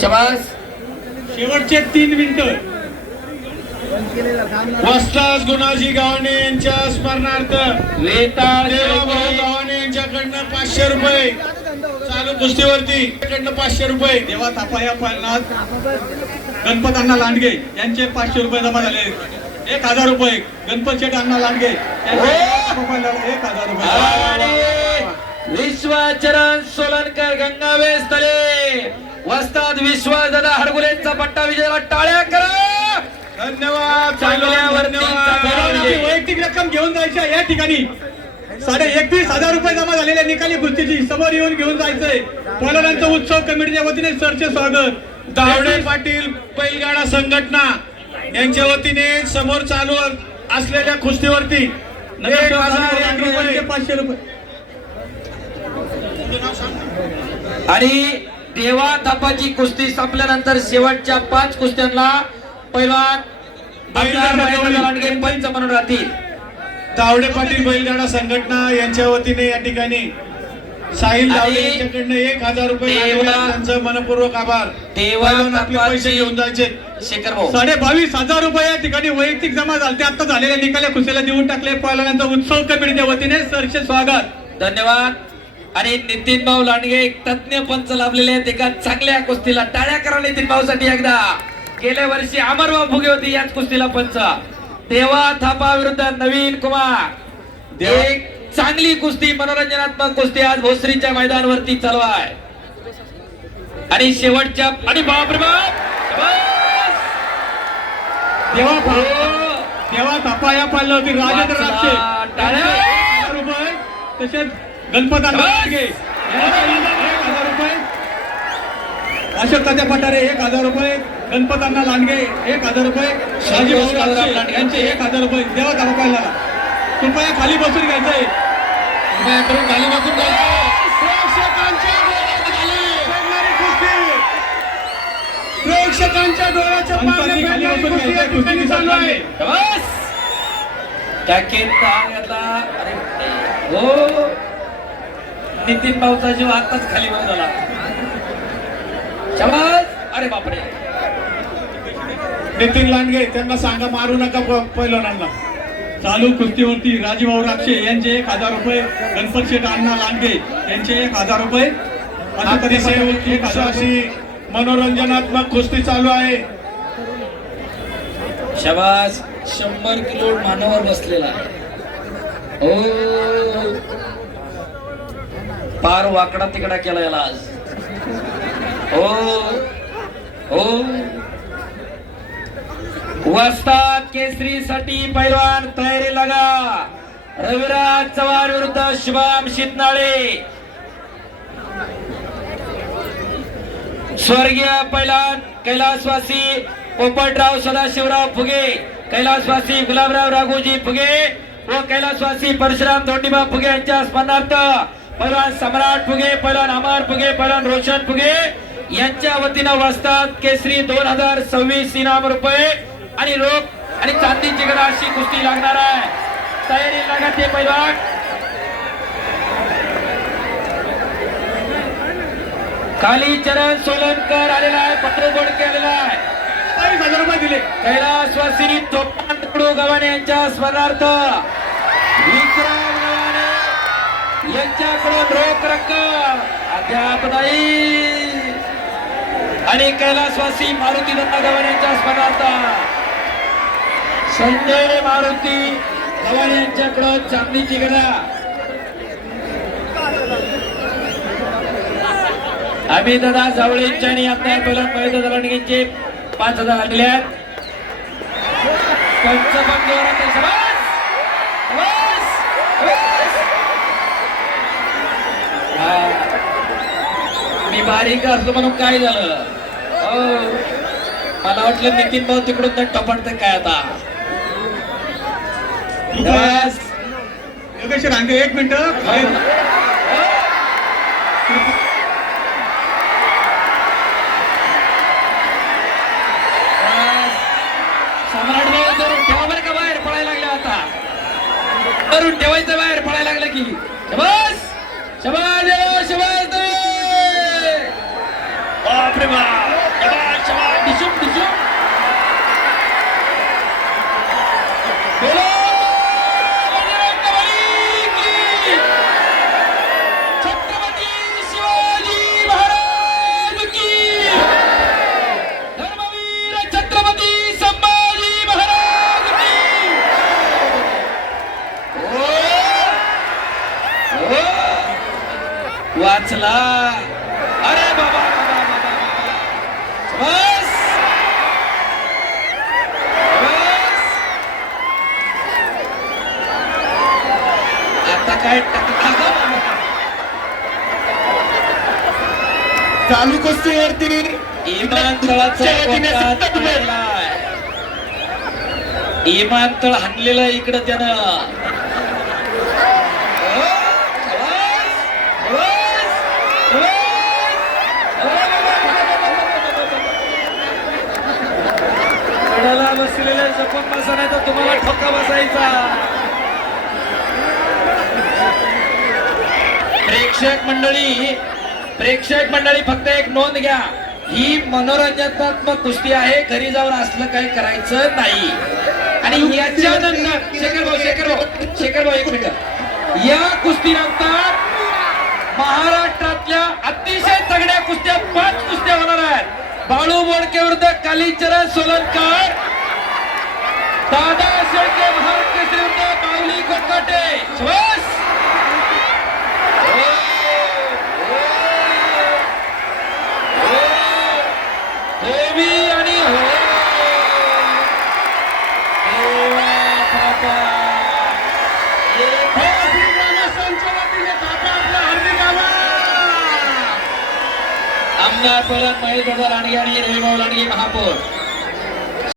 शाबास. शेवटचे 3 मिनिटं. वस्ताद गुणाजी गावणे यांच्या स्मरणार्थ वेताळ देवाभाऊ गावणे यांच्याकडनं 500 रुपये चालू कुस्तीवरती कडनं 500 रुपये. देवा थापा या पालनात गणपत अण्णा लांडगे यांचे 500 रुपये जमा झाले. 1000 रुपये गणपत शेठ अण्णा लांडगे यांचे 1000 रुपये. विश्वाचरण सोलनकर गंगावे स्थळे वस्ताद विश्वास दादा हडगुलेंचा पट्टा विजयाला टाळ्या करा. धन्यवाद. धन्यवाद. वैयक्तिक रक्कम घेऊन जायच्या या ठिकाणी 31,500 रुपये जमा झालेल्या निकाली कुस्तीची समोर येऊन घेऊन जायचंय. पोलादांचा उत्सव कमिटीच्या वतीने सरचे स्वागत. दावडे पाटील बैलगाडा संघटना यांच्या वतीने समोर चालू असलेल्या कुस्तीवरती 1,001 रुपये 500 रुपये. आणि देवा थापाची कुस्ती संपल्यानंतर शेवटच्या 5 कुस्त्यांना पैलवान लांडगे पंच म्हणून राहतील. दावडे पाटील बैलगाडा संघटना यांच्या वतीने या ठिकाणी साहिल दावडे यांच्याकडनं 1,000 रुपये त्यांचं मनपूर्वक आभार. आपले पैसे घेऊन जायचे. शेखर भाऊ 22,500 रुपये या ठिकाणी वैयक्तिक जमा झाले. आता झालेल्या निकाल्या कुस्तीला देऊन टाकले. पहिल्यांदा उत्सव कमिटीच्या वतीने सरचे स्वागत. धन्यवाद. आणि नितीन भाऊ लांडगे एक तज्ञ पंच लाभलेले आहेत एका चांगल्या कुस्तीला. टाळ्या करा नितीन भाऊ साठी एकदा. गेल्या वर्षी अमरभाऊ फुगे होती याच कुस्तीला पंच. देवा थापा विरुद्ध नवीन कुमार. एक चांगली कुस्ती मनोरंजनात्मक कुस्ती आज भोसरीच्या मैदानावरती चालू आहे. आणि शेवटच्या आणि बापरे बाप देवा थापा या पाहिलं होती राजेंद्र राक्षे टाळ्या रुपये. तसेच गणपत लांडगे 1,000 रुपये. अशोक तात्या पठारे 1,000 रुपये. गणपत अण्णा लांडगे 1,000 रुपये. राजीभाऊ राक्षे यांचे 1,000 रुपये. देवा थापा पाहिला कृपया खाली बसून घ्यायचंय. कृपया करून खाली बसून घ्यायचंय. प्रेक्षकांच्या डोळ्याच्या खाली बसून घ्यायचंय. कुस्ती चालू आहे. हो नितीन भाऊचा जीव आताच खाली वर झाला. शाबास. अरे बापरे. नितीन लांडगे त्यांना सांगा मारू नका पैलवानांना. चालू कुस्तीवरती राजीभाऊ राक्षे यांचे 1,000 रुपये. गणपत शेठ अण्णा लांडगे यांचे 1,000 रुपये. अशी मनोरंजनात्मक कुस्ती चालू आहे. शाबास. 100 किलो मानवावर बसलेला आहे. हो पार वाकडा तिकडा केला याला आज. हो हो वस्ताद केसरी साठी पैलवान तयारी लगा. रविराज चव्हाण विरुद्ध शुभम शितनाळे. स्वर्गीय पैलवान कैलासवासी पोपटराव सदाशिवराव फुगे, कैलासवासी गुलाबराव राघोजी फुगे व कैलासवासी परशुराम धोंडीबा फुगे यांच्या स्मरणार्थ पैलवान सम्राट फुगे, पैलवान अमर फुगे, पैलवान रोशन फुगे यांच्या वतीनं वस्ताद केसरी 2026 इनाम रुपये आणि रोख आणि चांदीची गदा अशी कुस्ती लागणार आहे. तयारी लागते पैलवान. कालीचरण सोलनकर आलेला आहे. पत्र बोडके आलेला आहे. 22,000 रुपये दिले. कैलासवासी चोपडू गव्हाणे यांच्या स्मरणार्थ विक्रम गव्हाणे यांच्याकडून रोख रक्कम अद्याप नाही. आणि कैलासवासी मारुती दत्ता गव्हाणे यांच्या स्मरणार्थ संजय मारुती गव्हाणे यांच्याकडून चांदीची गदा. आम्ही दादा जावळेंच्या आणि आपल्या पहिल्या महेंद्र लांडगेंचे 5,000 आलेले आहेत. मी बारीक असलो म्हणून काय झालं. मला वाटलं नितीन भाऊ तिकडून तर टपाटते काय आता. योगेश रांगे 1 मिनिट. सम्राट भाऊ धरून ठेवा बरं का. बाहेर पडायला लागले आता. धरून ठेवायचं बाहेर पडायला लागलं की. शबास शबास शबास. बापरे बाप. वाचला. अरे बाबा बाबा बाबा बाबा. बस बस. आता काय चालू कुस्तीवरती विमानतळाचा विमानतळ हाणलेलं इकडं त्यानं. कडाला बसलेल्या जपून बसा नाही तर तुम्हाला ठोका बसायचा. प्रेक्षक मंडळी फक्त एक नोंद घ्या, ही मनोरंजनात्मक कुस्ती आहे, घरी जाऊन असलं काही करायचं नाही. आणि याच्यानंतर शेखर भाऊ एक मिनिट, या कुस्तीनंतर महाराष्ट्रातल्या अतिशय तगड्या कुस्त्या 5 कुस्त्या होणार आहेत. बाळू बोडके विरुद्ध कालीचरण सोलनकर, दादा शेळके महाराष्ट्र केसरी विरुद्ध बावली कोकाटे. बस देवी आणि हो आमदार परत महेश बाबा लांडगे आणि रविभाऊ लांडगे महापौर